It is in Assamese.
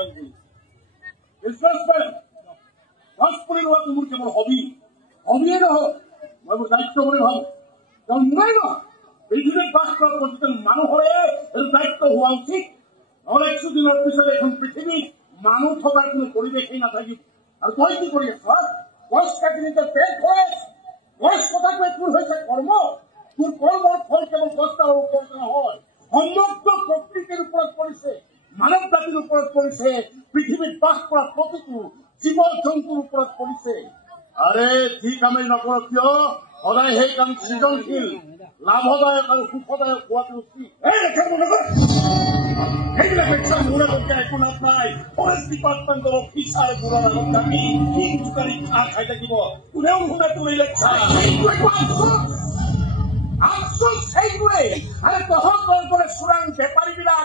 কাম কৰিছে। গছ পুলি ৰোৱাটো মোৰ কেৱল হবিয়ে নহয়, মই মোৰ দায়িত্ব বুলি ভাবো। কাৰণ মোৰেই নহয়, পৃথিৱীত বাস কৰা প্ৰতিজন মানুহৰে এই দায়িত্ব হোৱা উচিত। নহলে 100 দিনৰ পিছত এখন পৃথিৱীত মানুহ থকাৰ কোনো পৰিৱেশেই নাথাকিব। আৰু তই কি কৰি আছ? গছ কাটি নিজৰ পেট ভৰাই আছ। গছ কটাটোৱে তোৰ হৈছে কৰ্ম। তোৰ কৰ্মৰ ফল কেৱল গছডালৰ ওপৰত নহয়, সমগ্ৰ প্ৰকৃতিৰ ওপৰত পৰিছে, মানৱ জাতিৰ ওপৰত পৰিছে, পৃথিৱীত বাস কৰা প্ৰতিটো জীৱ জন্তুৰ ওপৰত পৰিছে। আৰে যি কামেই নকৰক কিয় সদায় সেই কাম সৃজনশীল, লাভদায়ক আৰু সুখদায়ক হোৱাটো উচিত। সেইবিলাক একদম মোৰ আগত একো লাভ নাই। ফৰেষ্ট ডিপাৰ্টমেণ্টৰ অফিচাৰ বোৰৰ আগত আমি ঘাঁহ খাই থাকিব। কোনেও নুশুনে তোৰ ইলেকশ্যন। আফচোচ সেইটোৱেই। আৰে তহঁতৰ দৰে চোৰাং বেপাৰীবিলাক